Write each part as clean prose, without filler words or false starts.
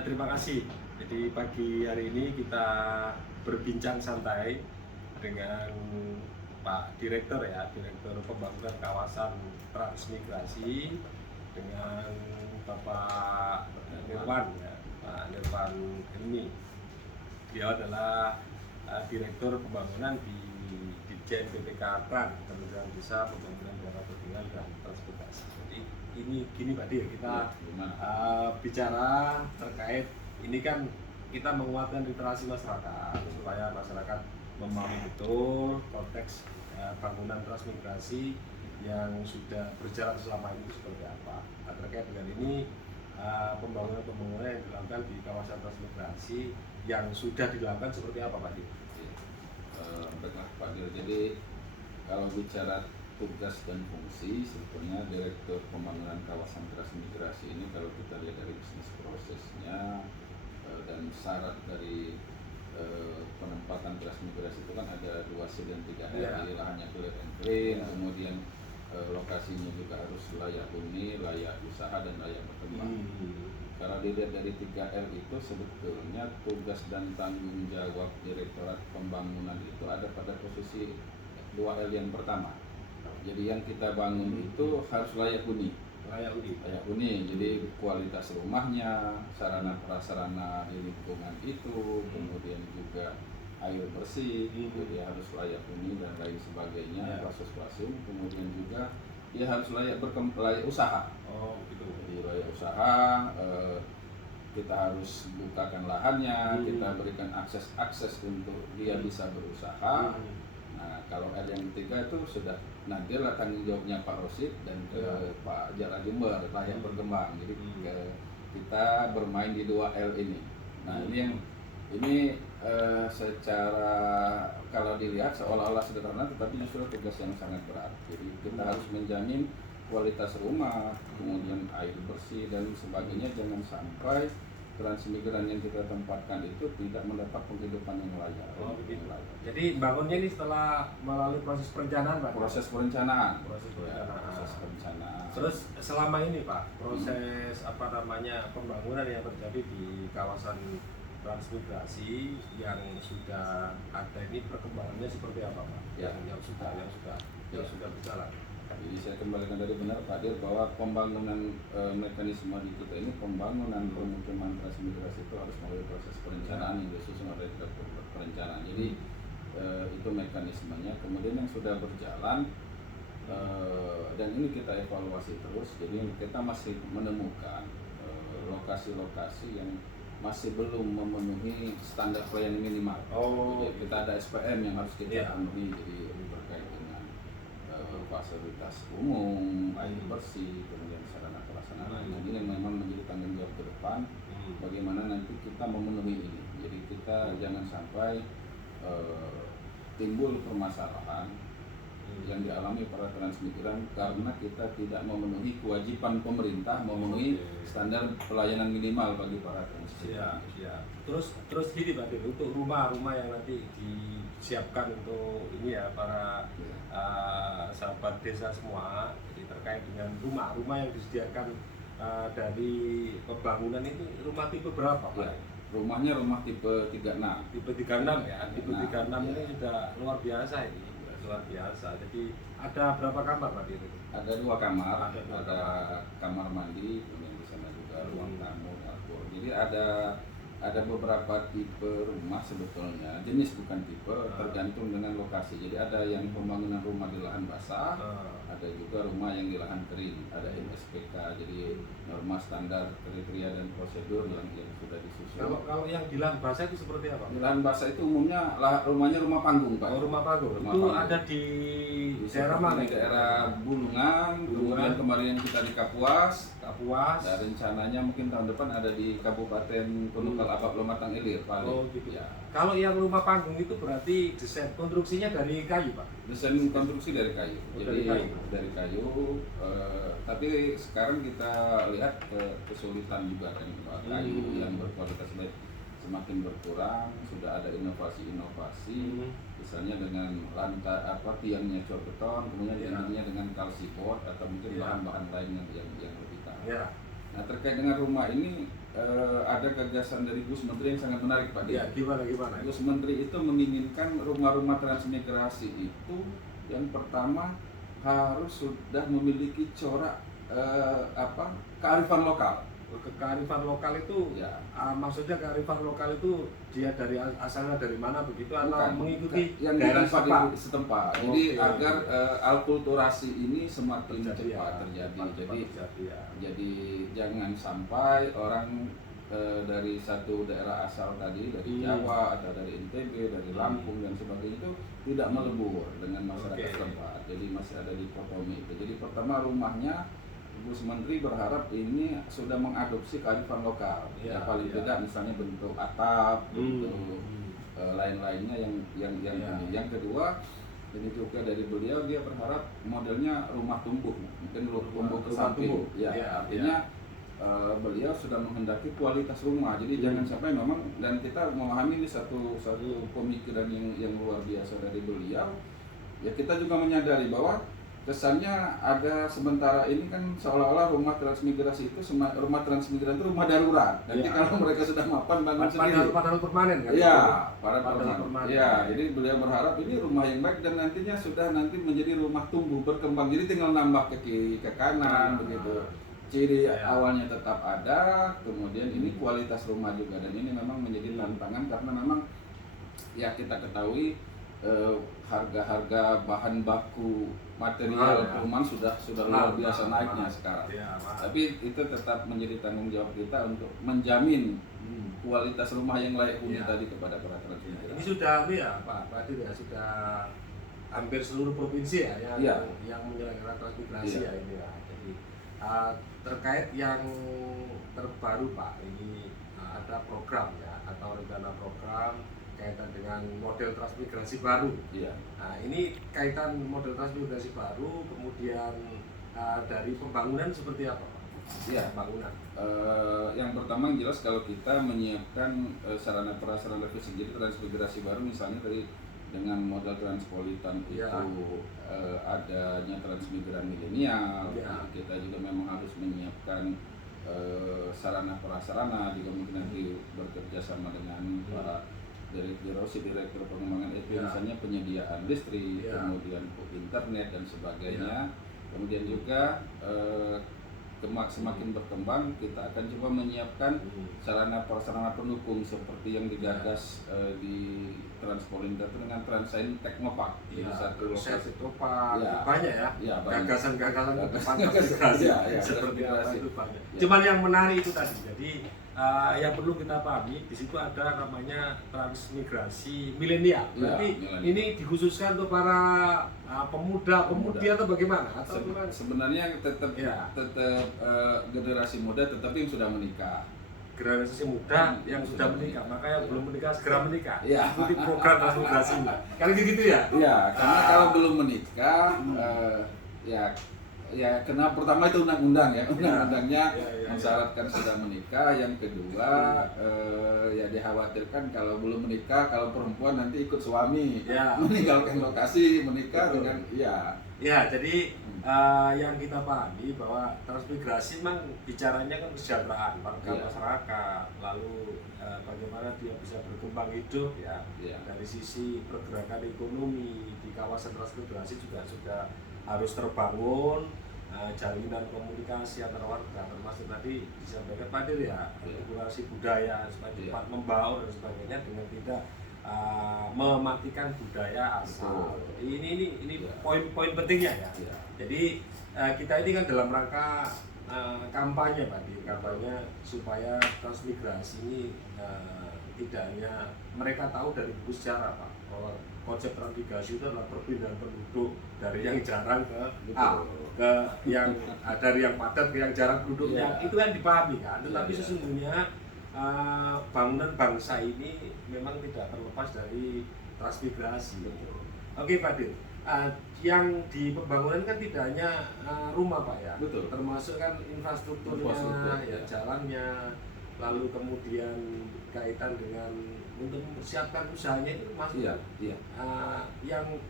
Terima kasih. Jadi pagi hari ini kita berbincang santai dengan Pak Direktur ya, Direktur Pembangunan Kawasan Transmigrasi dengan Bapak Nirwan ya, Pak Nirwan ini. Dia adalah Direktur Pembangunan di Ditjen PPK Tran, Kementerian Desa, Pembangunan Daerah Tertinggal dan Transmigrasi. Jadi ini gini Pak Dir, kita bicara terkait ini kan kita menguatkan literasi masyarakat supaya masyarakat memahami betul konteks bangunan transmigrasi yang sudah berjalan selama ini seperti apa. Nah, terkait dengan ini pembangunan yang dilakukan di kawasan transmigrasi yang sudah dilakukan seperti apa Pak Dir? Baiklah Pak Dir, jadi kalau bicara tugas dan fungsi, sebetulnya Direktur Pembangunan Kawasan Transmigrasi ini kalau kita lihat dari bisnis prosesnya dan syarat dari penempatan transmigrasi itu kan ada 2C dan 3R, jadi lahannya clear and clean, kemudian lokasinya juga harus layak huni, layak usaha, dan layak berkembang. Kalau dilihat dari 3R itu sebetulnya tugas dan tanggung jawab Direktorat Pembangunan itu ada pada posisi 2L yang pertama. Jadi yang kita bangun itu harus layak huni. Layak huni. Jadi kualitas rumahnya, sarana prasarana di lingkungan itu, kemudian juga air bersih, dia harus layak huni dan lain sebagainya, proses. Kemudian juga dia harus layak usaha. Oh, gitu. Jadi layak usaha, kita harus bukakan lahannya, kita berikan akses untuk dia bisa berusaha. Nah, kalau L yang ketiga itu sudah nantilah tanggung jawabnya Pak Rosid dan ke Pak Jara Jember layak berkembang. Jadi kita bermain di 2L ini. Nah, ini secara kalau dilihat seolah-olah sederhana, tetapi justru tugas yang sangat berat. Jadi kita harus menjamin kualitas rumah, kemudian air bersih dan sebagainya, jangan sampai transmigran yang kita tempatkan itu tidak mendapat penghidupan yang layak. Oh, begitu. Jadi bangunnya ini setelah melalui proses perencanaan Pak? Proses perencanaan. Proses perencanaan. Terus selama ini Pak, proses pembangunan yang terjadi di kawasan transmigrasi yang sudah ada ini perkembangannya seperti apa Pak? Yang sudah berjalan. Jadi saya kembalikan dari benar Pak Dir bahwa pembangunan mekanisme di kita ini, pembangunan pemukiman transmigrasi itu harus melalui proses perencanaan yang disusun oleh Direktur Perencanaan. Jadi itu mekanismenya. Kemudian yang sudah berjalan dan ini kita evaluasi terus. Jadi kita masih menemukan lokasi-lokasi yang masih belum memenuhi standar pelayanan minimal. Jadi kita ada SPM yang harus kita penuhi. Jadi terkait dengan fasilitas umum, air bersih, kemudian sarana prasarana lain. Ini memang menjadi tanggung jawab ke depan. Bagaimana nanti kita memenuhi ini. Jadi kita jangan sampai timbul permasalahan yang dialami para transmigran karena kita tidak memenuhi kewajiban pemerintah memenuhi standar pelayanan minimal bagi para transmigran. Terus gini Pak Dir, untuk rumah-rumah yang nanti disiapkan untuk ini ya para sahabat desa semua, jadi terkait dengan rumah yang disediakan dari pembangunan itu rumah tipe berapa Pak? Rumahnya rumah tipe 36. Tipe 36 ya. Tipe 36 ini sudah luar biasa ini. Luar biasa. Jadi ada berapa kamar Pak Dir? Ada 2 kamar, ada kamar mandi, kemudian di sana juga ruang tamu, dapur. Jadi ada beberapa tipe rumah sebetulnya, jenis bukan tipe, tergantung dengan lokasi. Jadi ada yang pembangunan rumah di lahan basah, ada juga rumah yang di lahan kering, ada MSPK, jadi norma standar kriteria dan prosedur yang sudah disusun. Kalau yang di lahan basah itu seperti apa? Di lahan basah itu umumnya rumahnya rumah panggung Pak. Rumah panggung. Itu panggung. ada di daerah mana? Di daerah Bulungan, kemudian kemarin kita di Kapuas. Dan rencananya mungkin tahun depan ada di Kabupaten Tunukal Abab Lomatang Ilir, Pak. Oh gitu ya. Kalau yang rumah panggung itu berarti desain konstruksinya dari kayu Pak? Desain konstruksi dari kayu. Jadi dari kayu. Tapi sekarang kita lihat kesulitan juga kan kayu yang berkualitas baik semakin berkurang. Sudah ada inovasi-inovasi, misalnya dengan lantai tiangnya cor beton, kemudian dindingnya dengan kalsipot atau mungkin bahan-bahan lain yang lebih tahan. Nah terkait dengan rumah ini ada gagasan dari Gus Menteri yang sangat menarik Pak Ya, Dir. gimana? Gus Menteri itu menginginkan rumah-rumah transmigrasi itu yang pertama harus sudah memiliki corak kearifan lokal. Kearifan lokal itu Ya. maksudnya kearifan lokal itu dia dari asalnya dari mana begitu atau Bukan, mengikuti yang di daerah tempat setempat? setempat. Oke, Jadi oke. agar alkulturasi ini semakin Terjadi, cepat ya. terjadi. Cepat Jadi terjadi, ya. jadi jangan sampai orang dari satu daerah asal tadi, dari Jawa atau dari NTB, dari Lampung dan sebagainya itu tidak melebur dengan masyarakat Oke. setempat. Jadi masih ada dikotomi itu. Jadi pertama rumahnya Gus Menteri berharap ini sudah mengadopsi kearifan lokal. Ya, Ya, paling ya. tidak misalnya bentuk atap, bentuk Hmm. lain-lainnya yang Ya. ini. Yang kedua, ini juga dari beliau dia berharap modelnya rumah tumbuh, mungkin tumbuh ke Rumah samping. tumbuh. Ya, Ya, artinya beliau sudah menghendaki kualitas rumah. Jadi jangan sampai memang, dan kita memahami ini satu pemikiran yang luar biasa dari beliau. Ya kita juga menyadari bahwa kesannya ada sementara ini kan seolah-olah rumah transmigrasi itu rumah transmigran itu rumah darurat. Nanti Ya. kalau mereka sudah mapan bangun sendiri. Padahal permanen kan? Iya, para Padahal permanen. permanen. Iya, jadi beliau berharap ini rumah yang baik dan nantinya sudah nanti menjadi rumah tumbuh berkembang. Jadi tinggal nambah ke kiri ke kanan begitu. Ciri Ya. awalnya tetap ada, kemudian ini kualitas rumah juga, dan ini memang menjadi tantangan karena memang ya kita ketahui harga-harga bahan baku material Ya. perumahan sudah luar biasa naiknya sekarang. Ya, Tapi itu tetap menjadi tanggung jawab kita untuk menjamin kualitas rumah yang layak huni Ya. tadi kepada para transmigran. Ini sudah Pak Adil ya, sudah hampir seluruh provinsi ya yang menyelenggarakan transmigrasi Ya. ya ini ya. Jadi terkait yang terbaru Pak, ini ada program ya atau rencana program kaitan dengan model transmigrasi baru. Iya. Nah, ini kaitan model transmigrasi baru, kemudian dari pembangunan seperti apa Pak? Iya. Pembangunan. Yang pertama yang jelas kalau kita menyiapkan sarana prasarana fisik, jadi transmigrasi baru misalnya tadi dengan modal transpolitan itu Ya. adanya transmigran milenial, Ya. kita juga memang harus menyiapkan sarana prasarana, juga mungkin nanti bekerja sama dengan para direktur pengembangan itu, Ya. misalnya penyediaan listrik, Ya. kemudian internet dan sebagainya. Kemudian juga semakin berkembang kita akan coba menyiapkan sarana prasarana pendukung seperti yang digagas di Transpolinter dengan Transain Teknopark. Jadi satu lokasi Teknopark Ya. banyak ya. Ya, banyak. Gagasan-gagasan ke depan Ya, transmigrasi ya, seperti apa transmigrasi. itu banyak. Ya. Cuman yang menarik itu tadi. Jadi yang perlu kita pahami di situ ada namanya transmigrasi milenial. Ya, Berarti milenial. ini dikhususkan untuk para pemuda atau bagaimana? Atau gimana? Sebenarnya tetap Ya. generasi muda tetapi yang sudah menikah. Generasi muda yang sudah menikah, maka yang belum menikah segera menikah. Ya. Ikuti program transmigrasi. Kalau gitu ya? Iya, karena kalau belum menikah, ya kenapa pertama itu undang-undang ya, undang-undangnya Ya. mensyaratkan sudah menikah. Yang kedua, ya dikhawatirkan kalau belum menikah, kalau perempuan nanti ikut suami Ya. meninggalkan lokasi menikah Betul. dengan Ya, jadi yang kita pahami bahwa transmigrasi memang bicaranya kan kesejahteraan warga Iya. masyarakat, lalu bagaimana dia bisa berkembang hidup ya. Iya. Dari sisi pergerakan ekonomi di kawasan transmigrasi juga sudah harus terbangun jalinan komunikasi antara warga, termasuk tadi disampaikan Pak Dir ya, regulasi budaya supaya cepat membaur dan sebagainya dengan tidak mematikan budaya asal. Ini poin-poin pentingnya ya. Iya. Jadi kita ini kan dalam rangka kampanye Pak Dir, kampanye supaya transmigrasi ini tidak hanya mereka tahu dari buku sejarah Pak, bahwa konsep transmigrasi itu adalah perpindahan penduduk dari yang jarang ke yang dari yang padat ke yang jarang penduduk. Yeah. Itu kan dipahami kan, tetapi Yeah. sesungguhnya bangunan bangsa ini memang tidak terlepas dari transmigrasi. Oke Pak Dir, yang di pembangunan kan tidak hanya rumah Pak ya, Betul. termasuk kan infrastrukturnya, Infrastruktur, ya, ya. jalannya, lalu kemudian kaitan dengan untuk mempersiapkan usahanya itu masuk. Iya.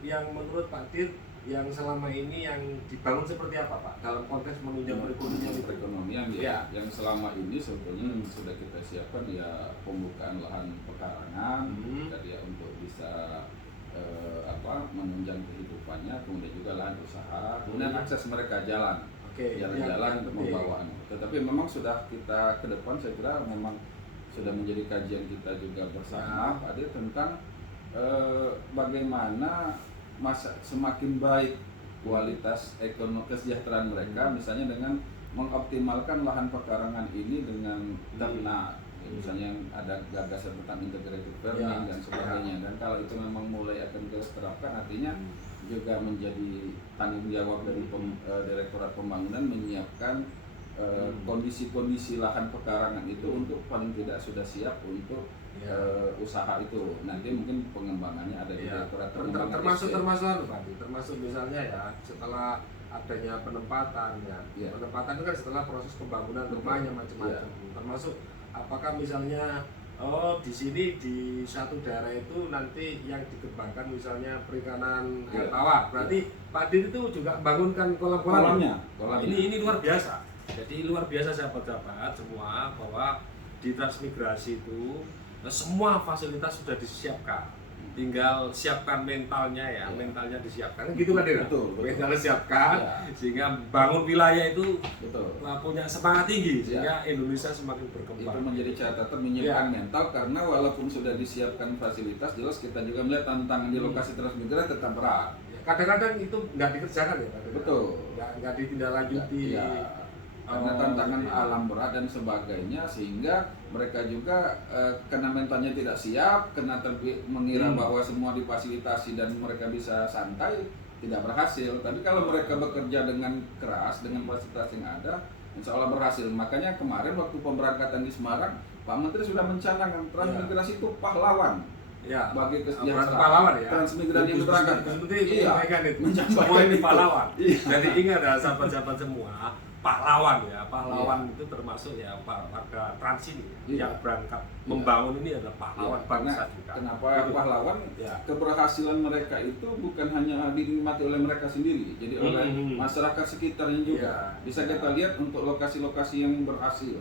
Yang menurut Pak Dir yang selama ini yang dibangun seperti apa Pak dalam konteks menunjang perekonomian itu? Perekonomian ya, yang selama ini sebetulnya sudah kita siapkan ya pembukaan lahan pekarangan, tadi ya untuk bisa menunjang kehidupannya, kemudian juga lahan usaha, kemudian akses mereka jalan, jalan-jalan membawa. Tetapi memang sudah kita ke depan, saya kira memang sudah menjadi kajian kita juga bersama Pak Dir tentang bagaimana semakin baik kualitas ekonomi kesejahteraan mereka, misalnya dengan mengoptimalkan lahan pekarangan ini dengan ternak. Misalnya ada gagasan tentang integrated farming dan sebagainya, dan kalau itu memang mulai akan kita terapkan, artinya juga menjadi tanggung jawab dari Direktorat Pembangunan menyiapkan kondisi-kondisi lahan pekarangan itu untuk paling tidak sudah siap untuk usaha itu. Nanti mungkin pengembangannya ada di Direktorat Pembangunan. Termasuk misalnya ya setelah adanya penempatan penempatan itu kan setelah proses pembangunan rumahnya macam-macam, termasuk apakah misalnya di sini di satu daerah itu nanti yang dikembangkan misalnya perikanan air tawar, berarti Pak Dir itu juga bangunkan kolam-kolamnya. Ini luar biasa. Jadi luar biasa sahabat-sahabat semua, bahwa di transmigrasi itu semua fasilitas sudah disiapkan. Tinggal siapkan mentalnya mentalnya disiapkan, gitu kan Dir? Betul. Mentalnya siapkan, sehingga bangun wilayah itu punya semangat tinggi, sehingga Indonesia semakin berkembang. Itu menjadi catatan menyiapkan mental, karena walaupun sudah disiapkan fasilitas, jelas kita juga melihat tantangan di lokasi transmigrasi tetap berat. Kadang-kadang itu nggak dikerjakan ya Pak Dir? Betul. Nggak ditindaklanjuti. Karena tantangan alam berat dan sebagainya, sehingga mereka juga karena mentalnya tidak siap, karena mengira bahwa semua difasilitasi dan mereka bisa santai, tidak berhasil. Tapi kalau mereka bekerja dengan keras, dengan fasilitas yang ada, insya Allah berhasil. Makanya kemarin waktu pemberangkatan di Semarang, Pak Menteri sudah mencanangkan transmigrasi itu pahlawan. Bagi kesejahteraan pahlawan transmigrasi yang berangkat. Semua ini pahlawan. Jadi ingat sahabat-sahabat semua, pahlawan itu termasuk warga trans ini yang berangkat membangun ini adalah pahlawan bangsa juga. Kenapa pahlawan? Keberhasilan mereka itu bukan hanya dinikmati oleh mereka sendiri, jadi oleh masyarakat sekitarnya juga. Bisa kita lihat untuk lokasi-lokasi yang berhasil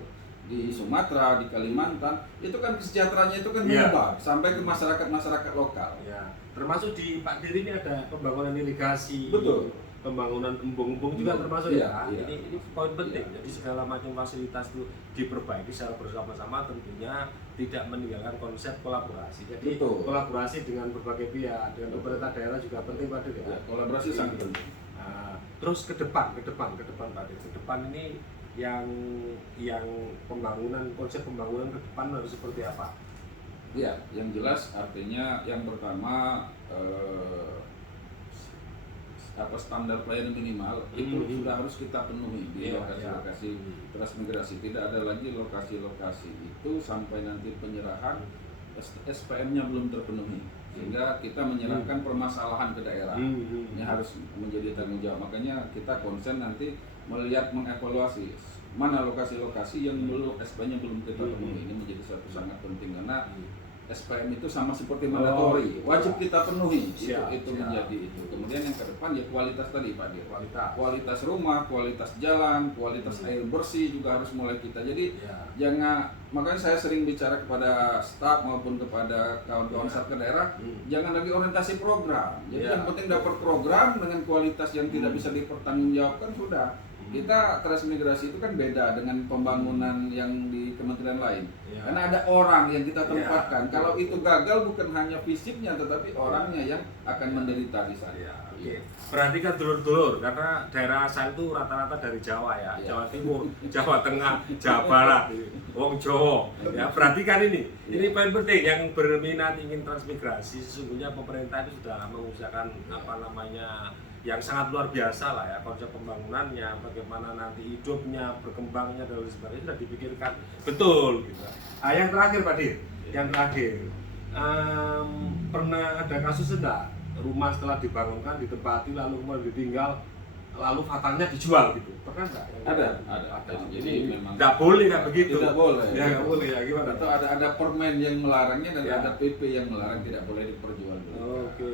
di Sumatera, di Kalimantan, itu kan kesejahteraannya itu kan menyebar sampai ke masyarakat lokal. Termasuk di Pak Dir ini ada pembangunan irigasi. Betul. Pembangunan embung-embung juga termasuk Ini poin penting. Jadi segala macam fasilitas itu diperbaiki secara bersama-sama, tentunya tidak meninggalkan konsep kolaborasi. Jadi kolaborasi dengan berbagai pihak, dengan pemerintah daerah juga penting Pak Dir ya. Kolaborasi sangat penting. Terus ke depan Pak Dir. Ke depan ini yang konsep pembangunan ke depan harus seperti apa? Yang jelas artinya yang pertama standar pelayanan minimal itu sudah harus kita penuhi di lokasi-lokasi transmigrasi. Tidak ada lagi lokasi-lokasi itu sampai nanti penyerahan SPM-nya belum terpenuhi, sehingga kita menyerahkan permasalahan ke daerah. Ini harus menjadi tanggung jawab. Makanya kita konsen nanti melihat mengevaluasi mana lokasi-lokasi yang belum SPM-nya belum kita penuhi. Ini menjadi satu sangat penting, karena SPM itu sama seperti mandatori, wajib kita penuhi. Itu menjadi itu. Kemudian yang ke depan kualitas tadi Pak Dir. Kualitas rumah, kualitas jalan, kualitas air bersih juga harus mulai kita. Jadi jangan, makanya saya sering bicara kepada staf maupun kepada kawan-kawan staf ke daerah, jangan lagi orientasi program. Jadi yang penting dapat program dengan kualitas yang tidak bisa dipertanggungjawabkan sudah. Kita transmigrasi itu kan beda dengan pembangunan yang di kementerian lain. Karena ada orang yang kita tempatkan. Kalau itu gagal bukan hanya fisiknya, tetapi orangnya yang akan menderita di sana. Berarti kan dulur-dulur, karena daerah asal itu rata-rata dari Jawa Jawa Timur, Jawa Tengah, Jawa Barat, wong Jawa. Berarti kan ini poin penting. Yang berminat ingin transmigrasi, sesungguhnya pemerintah itu sudah mengusahakan yang sangat luar biasa lah konsep pembangunannya, bagaimana nanti hidupnya, berkembangnya dan lain sebagainya sudah dipikirkan betul gitu. Yang terakhir Pak Dir, pernah ada kasus enggak rumah setelah dibangunkan ditempati lalu kemudian ditinggal, lalu fatalnya dijual gitu? Pernah enggak? Ada. Jadi memang enggak boleh kan begitu. Tidak boleh. Enggak boleh gimana? Atau ada permen yang melarangnya dan ada PP yang melarang tidak boleh diperjualbelikan. Oke.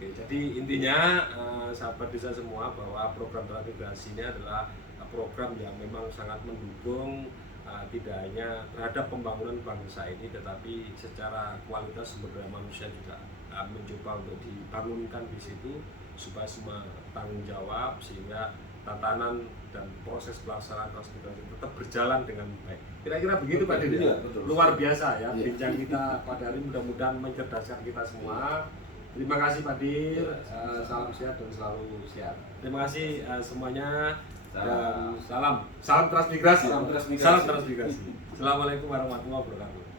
Jadi intinya sahabat desa semua bahwa program transmigrasi ini adalah program yang memang sangat mendukung tidak hanya terhadap pembangunan bangsa ini, tetapi secara kualitas sumber daya manusia juga mencoba untuk dibangunkan di situ supaya semua tanggung jawab, sehingga tatanan dan proses pelaksanaan transmigrasi tetap berjalan dengan baik. Kira-kira begitu Pak Dir. Iya, betul. Luar biasa ya Iya. bincang kita pada hari ini, mudah-mudahan mencerdaskan kita semua. Terima kasih Pak Dir, salam sehat dan selalu sehat. Terima kasih semuanya. Dan salam transmigrasi. Salam transmigrasi. Salam transmigrasi. Assalamualaikum warahmatullahi wabarakatuh.